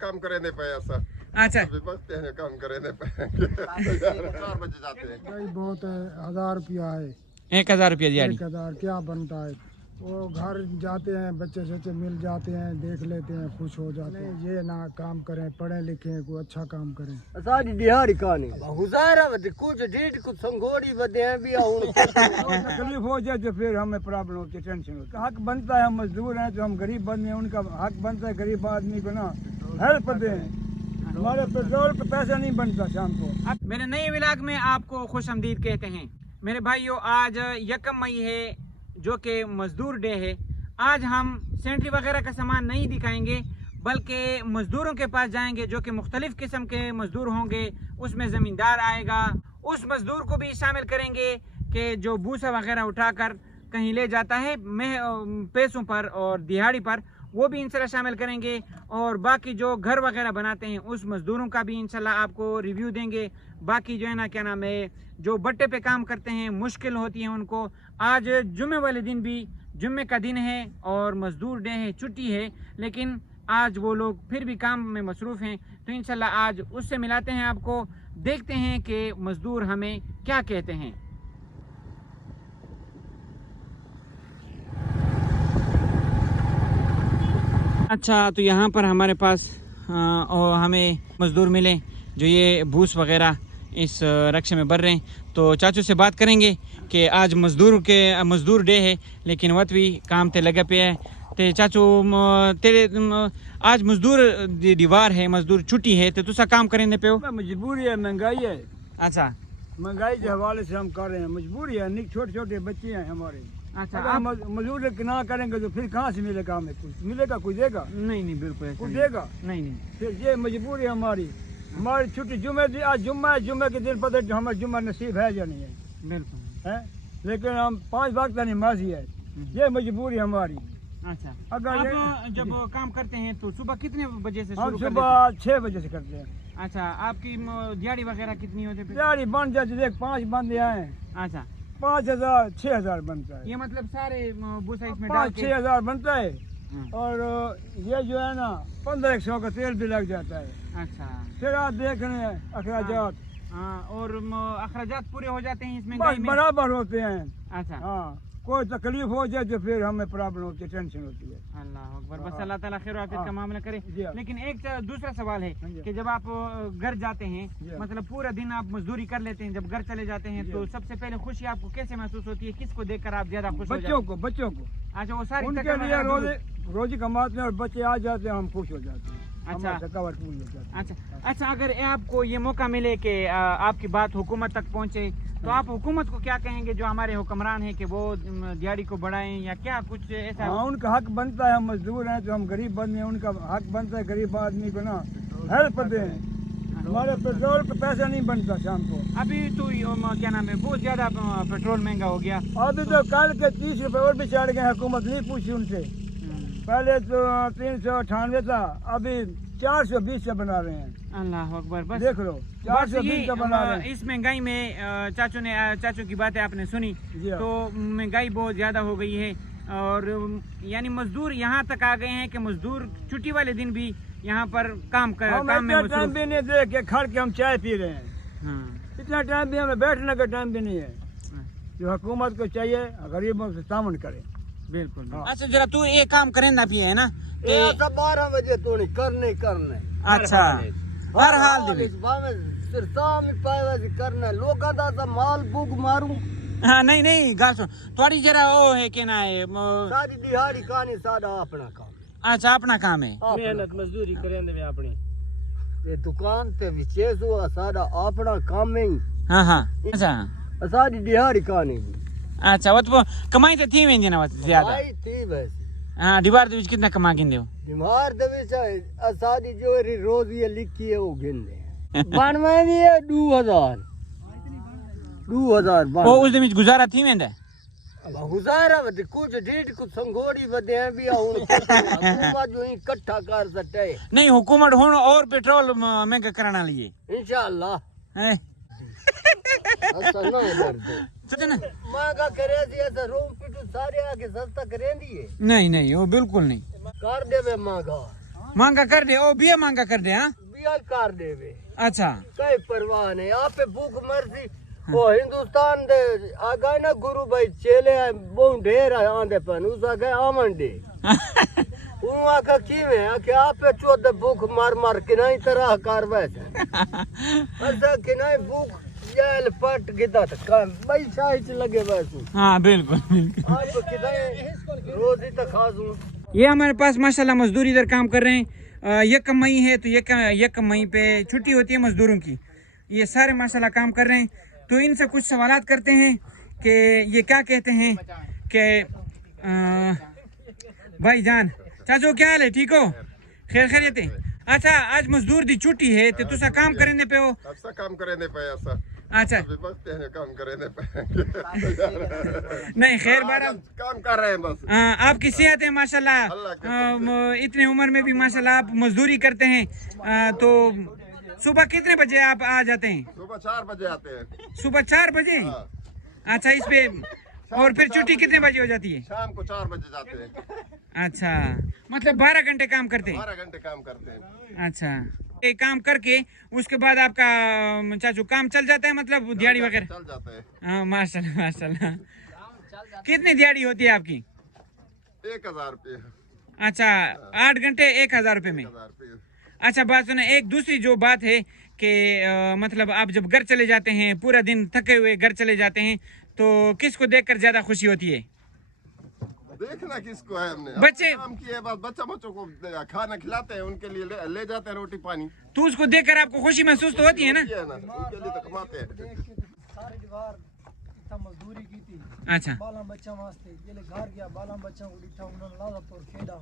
काम करेंगे पैसा। अच्छा अभी बचते हैं काम करेंगे 4 बजे जाते हैं। भाई बहुत है, 1000 रुपया है। 1000 रुपया दिहाड़ी। 1000 क्या बनता है? वो घर जाते हैं, बच्चे सच्चे मिल जाते हैं, देख लेते हैं, खुश हो जाते हैं। ये ना काम करें, पढ़े लिखे, कोई अच्छा काम करें। सारी दिहाड़ी कहानी गुजारा कुछ ढीठ कुछ संगोड़ी बदे हैं भी तकलीफ हो जाए तो फिर हमें प्रॉब्लम होती है, टेंशन होती है। हक बनता है, हम मजदूर हैं तो हम गरीब बंदे हैं, उनका हक बनता है गरीब आदमी को ना हेल्प दें। हमारे पेट्रोल का पैसा नहीं बनता शाम को। मेरे नए व्लॉग में आपको खुश आमदीद कहते हैं। मेरे भाइयों, आज 1 मई है जो कि मजदूर डे है। आज हम सेंट्री वगैरह का सामान नहीं दिखाएंगे, बल्कि मजदूरों के पास जाएंगे जो कि मुख्तलिफ किस्म के मजदूर होंगे। उसमें ज़मींदार आएगा, उस मजदूर को भी शामिल करेंगे कि जो भूसा वगैरह उठाकर कहीं ले जाता है पैसों पर और दिहाड़ी पर, वो भी इंशाल्लाह शामिल करेंगे। और बाकी जो घर वगैरह बनाते हैं उस मजदूरों का भी इंशाल्लाह आपको रिव्यू देंगे। बाकी जो है ना, क्या नाम है, जो बट्टे पे काम करते हैं, मुश्किल होती है उनको। आज जुम्मे वाले दिन भी, जुम्मे का दिन है और मजदूर डे है, छुट्टी है, लेकिन आज वो लोग फिर भी काम में मसरूफ़ हैं। तो इंशाल्लाह आज उससे मिलाते हैं आपको, देखते हैं कि मजदूर हमें क्या कहते हैं। अच्छा, तो यहाँ पर हमारे पास और हमें मज़दूर मिले जो ये भूस वगैरह इस रक्शे में भर रहे हैं। तो चाचू से बात करेंगे कि आज मज़दूर डे है, लेकिन वत भी काम ते लगे पे है। ते चाचू तेरे आज मज़दूर दीवार है, मज़दूर छुट्टी है, तो तुसा काम करेंगे पे हो? मजबूरी है, महंगाई है। अच्छा, महंगाई के हवाले से हम कर रहे हैं, मजबूरी है। छोटे छोटे बच्चे हैं हमारे। अच्छा, अगर हम मजदूर ना करेंगे तो फिर कहाँ से मिलेगा हमें? कुछ मिलेगा? कोई देगा? नहीं बिल्कुल ऐसा कुछ नहीं। देगा? नहीं फिर ये मजबूरी है हमारी। हमारी छुट्टी जुम्मे आज जुम्मा है, जुम्मे के दिन पता हमारा जुम्मा नसीब है या नहीं है, बिल्कुल है? लेकिन हम 5 वक्त का नमाजी है, ये मजबूरी है हमारी। अच्छा, अगर आप जब काम करते हैं तो सुबह कितने बजे से हम शुरू करते सुबह 6 बजे से करते हैं। हैं? अच्छा, आपकी दिहाड़ी वगैरह कितनी होती है? दिहाड़ी बन जाती है, 5 बंदे आए, अच्छा, 5000 6000 बनता है। ये मतलब सारे भूसा इसमें डाल 5-6 हजार बनता है। हाँ। और ये जो है ना 1500 का तेल भी लग जाता है। अच्छा, फिर आप देख रहे हैं अखराजात हाँ, और अखराजात पूरे हो जाते हैं इसमें बस बराबर होते हैं। अच्छा, हाँ, कोई तकलीफ हो जाए तो फिर हमें प्रॉब्लम होती है, टेंशन होती है। अल्लाह अकबर, बस हाँ। अल्लाह ताला खैर आफियत का हाँ। मामला करे। जी हाँ। लेकिन एक दूसरा सवाल है हाँ जी। कि जब आप घर जाते हैं, जी हाँ। मतलब पूरा दिन आप मजदूरी कर लेते हैं, जब घर चले जाते हैं जी तो हाँ। सबसे पहले खुशी आपको कैसे महसूस होती है? किसको देखकर आप ज्यादा खुश हो जाते बच्चों हैं? को अच्छा, वो सारी उनके थकान लिए वगैरह दूर- रोजी कमाते हैं और बच्चे आ जाते हैं, हम खुश हो जाते हैं। अच्छा। हमारी थकावट पूरी हो जाती है। अच्छा, अगर आपको ये मौका मिले कि आपकी बात हुकूमत तक पहुंचे, तो आप हुकूमत को क्या कहेंगे, जो हमारे हुक्मरान हैं, कि वो दिहाड़ी को बढ़ाएं या क्या कुछ ऐसा? हाँ, उनका हक बनता है, हम मजदूर हैं तो हम गरीब बंदे हैं, उनका हक बनता है गरीब आदमी को ना हेल्प दें। हमारे पेट्रोल का पैसा नहीं बनता शाम को। अभी तो क्या नाम है, बहुत ज्यादा पेट्रोल महंगा हो गया। अभी तो कल के 30 रुपए और भी चढ़ गए, हुकूमत नहीं पूछी उनसे। पहले तो 398 था, अभी 420 से बना रहे हैं। अल्लाह अकबर, बस देख लो, बस 420 का बना रहे हैं। इस महंगाई में चाचू की बातें आपने सुनी, जी हाँ। तो महंगाई बहुत ज्यादा हो गई है। और यानी मजदूर यहाँ तक आ गए हैं कि मजदूर छुट्टी वाले दिन भी यहाँ पर काम में हम टाइम भी नहीं दे के खड़ के हम चाय पी रहे हैं। हाँ, इतना टाइम भी हमें बैठने का टाइम भी नहीं है। हाँ, जो हुकूमत को चाहिए गरीबों से तामन करे। बिल्कुल। हाँ। अच्छा, जरा तू ये काम करे ना पिए है ना कि 12 बजे तो नहीं करने अच्छा, हर हाल दे सिर शाम करना लोगों का माल बुग मारूं हाँ, नहीं गाल सुन, थोड़ी जरा वो है कि ना है सारी दिहाड़ी कहानी सादा अपना काम। अच्छा, अपना काम है। मेहनत मजदूरी करेंगे अपनी ये दुकान ते विशेष हुआ सादा अपना काम ही। हाँ, अच्छा सारी दिहाड़ी कहानी अच्छा, वो तो कमाई तो थी वेंदी ना ज्यादा। आई थी वैसे हाँ, दीवार दे विच कितना कमा गिंदे हो? बीमार दे विच सादी जो रोज ये लिखी है वो गिनदे बनवा भी है 2000 वो उस दिन विच गुजारा थी वेंदा गुजारा वध कुछ ढीठ कुछ संगोड़ी वधे हैं भी हुकूमत जो इकट्ठा कर सटे नहीं, हुकूमत हुन और पेट्रोल महंगा करना लिए इंशाअल्लाह है ऐसा ना कर सच ना? महंगा करे दी ऐसा रोम पिटू सारे आके सस्ता करेंदी है नहीं वो बिल्कुल नहीं कर देवे महंगा मांगा कर दे, ओ बिया मांगा कर दे। हाँ बिया कर देवे अच्छा कई परवाह नहीं। आप पे भूख मरती वो हिंदुस्तान दे आ गए ना गुरु भाई चेले बहुत ढेर आंदे पन उस आ गए आमन दे उन आका किवे आके आप पे 14 भूख मार मार के नहीं तरह कर वैसे ऐसा कि नहीं भूख याल पट गिदा त भाई शाही च लगे वैसे। हाँ बिल्कुल बिल्कुल। आप किधर रोज ही तो खाजू। ये हमारे पास माशाल्लाह मजदूर इधर काम कर रहे हैं। यकम मई है तो यकम मई पे छुट्टी होती है मजदूरों की। ये सारे माशाल्लाह काम कर रहे हैं। तो इनसे कुछ सवालात करते हैं कि ये क्या कहते हैं कि भाई जान चाचो क्या हाल है, ठीक हो, खैर खैरियत है। अच्छा आज मजदूर दी छुट्टी है तो तुसा काम करने पे हो? अच्छा काम करने पे ऐसा अच्छा अभी बचते हैं काम करने पे नहीं खैर बार काम कर रहे हैं बस। आपकी सेहत है माशाल्लाह, इतने उम्र में भी माशाल्लाह आप मजदूरी करते हैं। तो सुबह कितने बजे आप आ जाते हैं? सुबह 4 बजे आते हैं। सुबह 4 बजे? हाँ। अच्छा इस पे और फिर छुट्टी कितने बजे हो जाती है? शाम को 4 बजे जाते हैं। अच्छा मतलब 12 घंटे काम करते हैं? 12 घंटे काम करते हैं। अच्छा ये काम करके उसके बाद आपका चाचू काम चल जाता है, मतलब दिहाड़ी वगैरह? चल जाता है। हाँ माशाल्लाह माशाल्लाह। कितनी दिहाड़ी होती है आपकी? 1000 रुपये। अच्छा 8 घंटे 1000 रुपये में? 1000 रुपये। अच्छा बात सुने, एक दूसरी जो बात है कि मतलब आप जब घर चले जाते हैं, पूरा दिन थके हुए घर चले जाते हैं, तो किसको देखकर ज्यादा खुशी होती है? देखना किसको है, हमने बच्चे काम किए बस बच्चों को खाना खिलाते हैं, उनके लिए ले जाते हैं रोटी पानी। तो उसको देखकर आपको खुशी महसूस तो होती है ना? उनके लिए तो कमाते हैं। सारी दीवार इतना मजदूरी की थी अच्छा बाला बच्चा वास्ते ये ले घर गया बाला बच्चा को डिठा उन्होंने लादा पर खेड़ा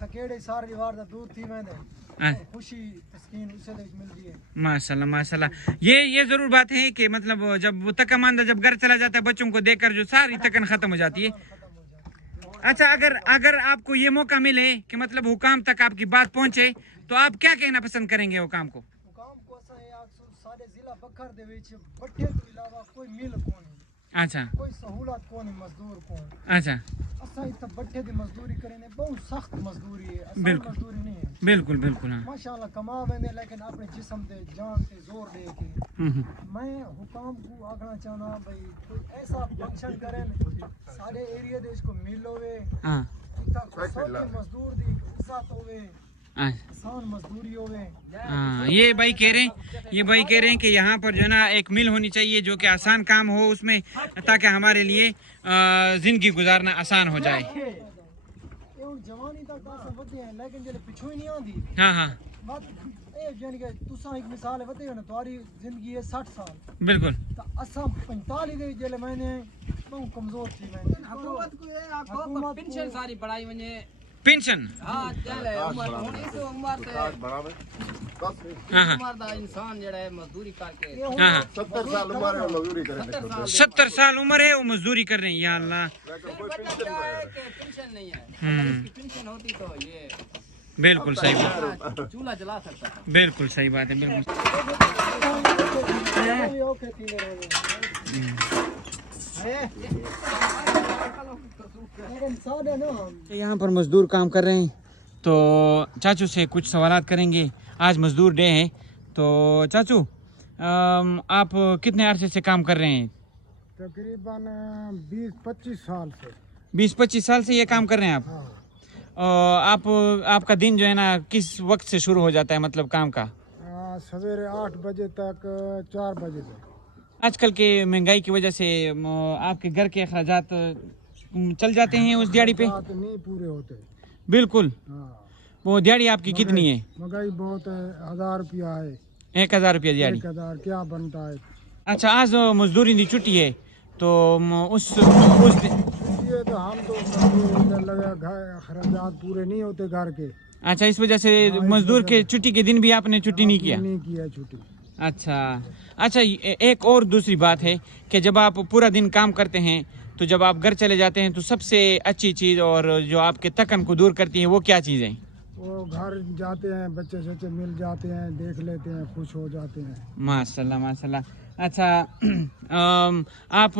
थकेड़े सारी दीवार दा दूर थी मैंने खुशी तस्कीन उसे देख मिलती है माशाल्लाह माशाल्लाह। ये जरूर बात है कि मतलब जब वो तकमांदा जब घर चला जाता है बच्चों को देखकर जो सारी थकन खत्म हो जाती है। अच्छा अगर आपको ये मौका मिले कि मतलब हुकाम तक आपकी बात पहुंचे तो आप क्या कहना पसंद करेंगे हुकाम को? हुकाम को असा है सारे जिला बखर दे विच बट्टे तो इलावा कोई मिल कोनी, अच्छा कोई सहूलत कोनी मजदूर को। अच्छा असा इतना बट्टे दी मजदूरी करने बहुत सख्त मजदूरी है, आसान बिल्कुल। मजदूरी नहीं है। बिल्कुल बिल्कुल हाँ। माशाल्लाह कमा वेंदे लेकिन अपने जिस्म ते जान ते जोर दे के हम्म। मैं हुकाम को आखना चाहना भाई कोई ऐसा फंक्शन करें सारे एरिया दे इसको मिल होवे हाँ इतना सौखे मजदूर दी इज्जत होवे हाँ। आसान मजदूरी होवे। हाँ ये भाई कह रहे हैं कि यहाँ पर जो है ना एक मिल होनी चाहिए जो कि आसान काम हो उसमें, ताकि हमारे लिए जिंदगी गुजारना आसान हो जाए। ये उन जवानी तक आसे वधे हैं लेकिन जेले पिछू ही नहीं आंदी हाँ हाँ बात ए यानी कि तुसा एक मिसाल वधे हो ना तुम्हारी जिंदगी है 60 साल बिल्कुल तो असा 45 दे जेले मैंने बहुत कमजोर थी मैंने हुकूमत को ये आखो पेंशन सारी बढ़ाई वने पेंशन हाँ चले उम्र होनी तो उम्र ते हाँ हाँ उम्र दा इंसान जेड़ा है मजदूरी करके हाँ हाँ 70 साल उम्र है मजदूरी करेंगे। 70 साल उम्र है वो मजदूरी कर रहे हैं, या अल्लाह। क्या है कि पेंशन नहीं है, अगर इसकी पेंशन होती तो ये बिल्कुल सही बात, चूल्हा जला सकता था। बिल्कुल सही बात है बिल्कुल। यहाँ पर मजदूर काम कर रहे हैं तो चाचू से कुछ सवालात करेंगे। आज मजदूर डे है तो चाचू आप कितने अरसे से काम कर रहे हैं? तकरीबन 20-25 साल से। 20-25 साल से ये काम कर रहे हैं आप? आपका दिन जो है ना किस वक्त से शुरू हो जाता है, मतलब काम का? सवेरे 8 बजे तक 4 बजे तक। आजकल के महंगाई की वजह से आपके घर के अखराजात चल जाते हैं उस दिहाड़ी पे? नहीं पूरे होते बिल्कुल। हाँ। वो दिहाड़ी आपकी कितनी है? महंगाई बहुत है, 1000 रुपया है। 1000 रुपया दिहाड़ी? 1000 क्या बनता है। अच्छा आज मजदूरी की छुट्टी है तो उस ये तो हम तो अखराजात पूरे नहीं होते घर के। अच्छा इस वजह से मजदूर के छुट्टी के दिन भी आपने छुट्टी नहीं किया? छुट्टी। अच्छा एक और दूसरी बात है कि जब आप पूरा दिन काम करते हैं तो जब आप घर चले जाते हैं तो सबसे अच्छी चीज़ और जो आपके थकन को दूर करती है वो क्या चीज़ है? वो घर जाते हैं, बच्चे सच्चे मिल जाते हैं, देख लेते हैं, खुश हो जाते हैं। माशाल्लाह माशाल्लाह। अच्छा आप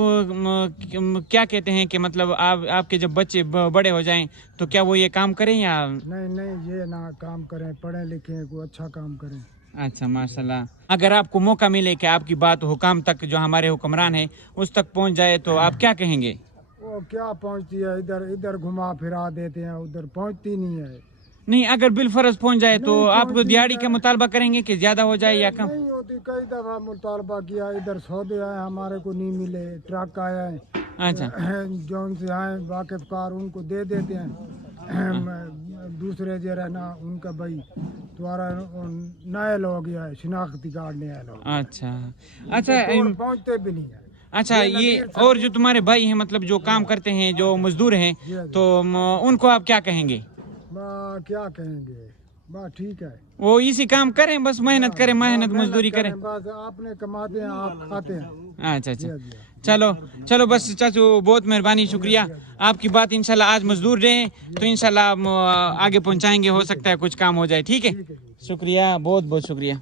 क्या कहते हैं कि मतलब आपके जब बच्चे बड़े हो जाएं तो क्या वो ये काम करें या नहीं नहीं, ये ना काम करें, पढ़े लिखें, कोई अच्छा काम करें। अच्छा माशाल्लाह। अगर आपको मौका मिले कि आपकी बात हुकाम तक, जो हमारे हुक्मरान है उस तक पहुंच जाए, तो आप क्या कहेंगे? वो क्या पहुंचती है, इधर इधर घुमा फिरा देते हैं, उधर पहुंचती नहीं है। नहीं, अगर बिलफर्ज पहुंच जाए तो आप दिहाड़ी का मुतालबा करेंगे कि ज्यादा हो जाए या कम? नहीं होती, कई दफा मुतालबा किया, इधर सौदे आए हमारे को नहीं मिले, ट्रक आया है, अच्छा जो उनसे आए वाकिफकार उनको दे देते हैं, दूसरे जो है ना उनका भाई तुम्हारा नए लोग है, शिनाख्ती कार्ड नया लोग। अच्छा अच्छा पहुंचते भी नहीं है। अच्छा, ये और जो तुम्हारे भाई हैं, मतलब जो काम करते हैं, जो मजदूर हैं, तो उनको आप क्या कहेंगे? क्या कहेंगे, बस ठीक है, वो इसी काम करें, बस मेहनत करें, मेहनत मजदूरी करें। बस आपने कमाते हैं, आप खाते हैं। अच्छा अच्छा, चलो चलो, बस चाचू बहुत मेहरबानी, शुक्रिया। आपकी बात इंशाल्लाह आज मजदूर रहे तो इंशाल्लाह आगे पहुंचाएंगे, हो सकता है कुछ काम हो जाए। ठीक है, शुक्रिया, बहुत बहुत शुक्रिया।